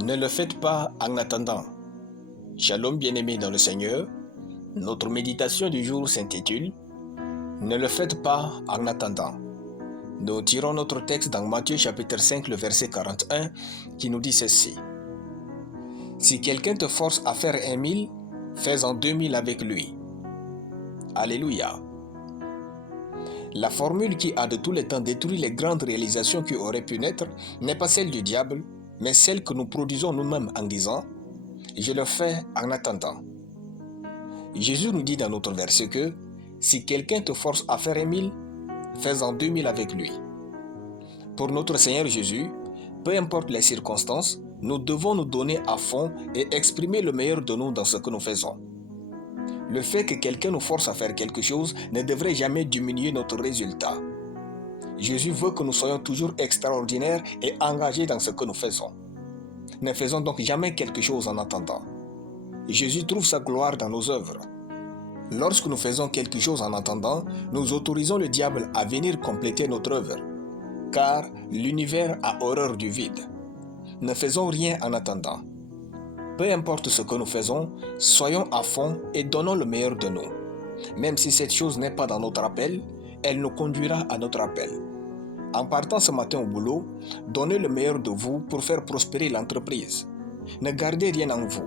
Ne le faites pas en attendant. Shalom bien-aimés dans le Seigneur, notre méditation du jour s'intitule « Ne le faites pas en attendant ». Nous tirons notre texte dans Matthieu chapitre 5, le verset 41, qui nous dit ceci. « Si quelqu'un te force à faire 1000, fais-en 2000 avec lui. » Alléluia. La formule qui a de tous les temps détruit les grandes réalisations qui auraient pu naître n'est pas celle du diable, mais celle que nous produisons nous-mêmes en disant « Je le fais en attendant ». Jésus nous dit dans notre verset que « Si quelqu'un te force à faire 1000, fais-en 2000 avec lui ». Pour notre Seigneur Jésus, peu importe les circonstances, nous devons nous donner à fond et exprimer le meilleur de nous dans ce que nous faisons. Le fait que quelqu'un nous force à faire quelque chose ne devrait jamais diminuer notre résultat. Jésus veut que nous soyons toujours extraordinaires et engagés dans ce que nous faisons. Ne faisons donc jamais quelque chose en attendant. Jésus trouve sa gloire dans nos œuvres. Lorsque nous faisons quelque chose en attendant, nous autorisons le diable à venir compléter notre œuvre, car l'univers a horreur du vide. Ne faisons rien en attendant. Peu importe ce que nous faisons, soyons à fond et donnons le meilleur de nous. Même si cette chose n'est pas dans notre appel, elle nous conduira à notre appel. En partant ce matin au boulot, donnez le meilleur de vous pour faire prospérer l'entreprise. Ne gardez rien en vous.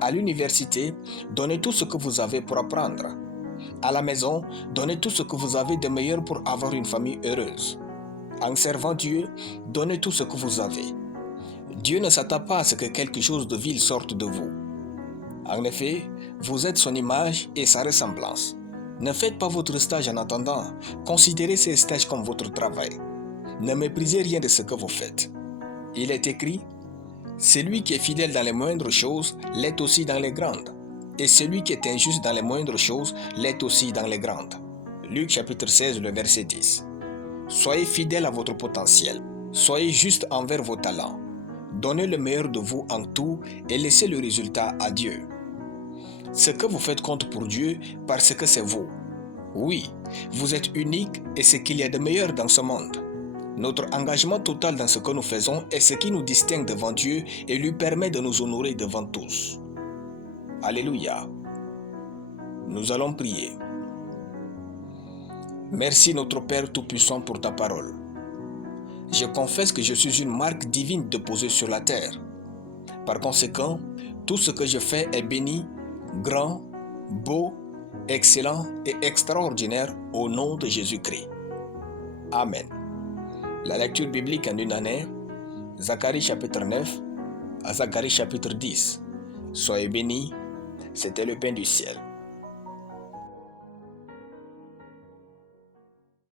À l'université, donnez tout ce que vous avez pour apprendre. À la maison, donnez tout ce que vous avez de meilleur pour avoir une famille heureuse. En servant Dieu, donnez tout ce que vous avez. Dieu ne s'attend pas à ce que quelque chose de vil sorte de vous. En effet, vous êtes son image et sa ressemblance. Ne faites pas votre stage en attendant, considérez ces stages comme votre travail. Ne méprisez rien de ce que vous faites. Il est écrit, « Celui qui est fidèle dans les moindres choses l'est aussi dans les grandes, et celui qui est injuste dans les moindres choses l'est aussi dans les grandes. » Luc chapitre 16, le verset 10. Soyez fidèle à votre potentiel, soyez juste envers vos talents. Donnez le meilleur de vous en tout et laissez le résultat à Dieu. Ce que vous faites compte pour Dieu parce que c'est vous. Oui, vous êtes unique et ce qu'il y a de meilleur dans ce monde. Notre engagement total dans ce que nous faisons est ce qui nous distingue devant Dieu et lui permet de nous honorer devant tous. Alléluia. Nous allons prier. Merci notre Père Tout-Puissant pour ta parole. Je confesse que je suis une marque divine déposée sur la terre. Par conséquent, tout ce que je fais est béni, grand, beau, excellent et extraordinaire au nom de Jésus-Christ. Amen. La lecture biblique en une année, Zacharie chapitre 9 à Zacharie chapitre 10. Soyez bénis, c'était le pain du ciel.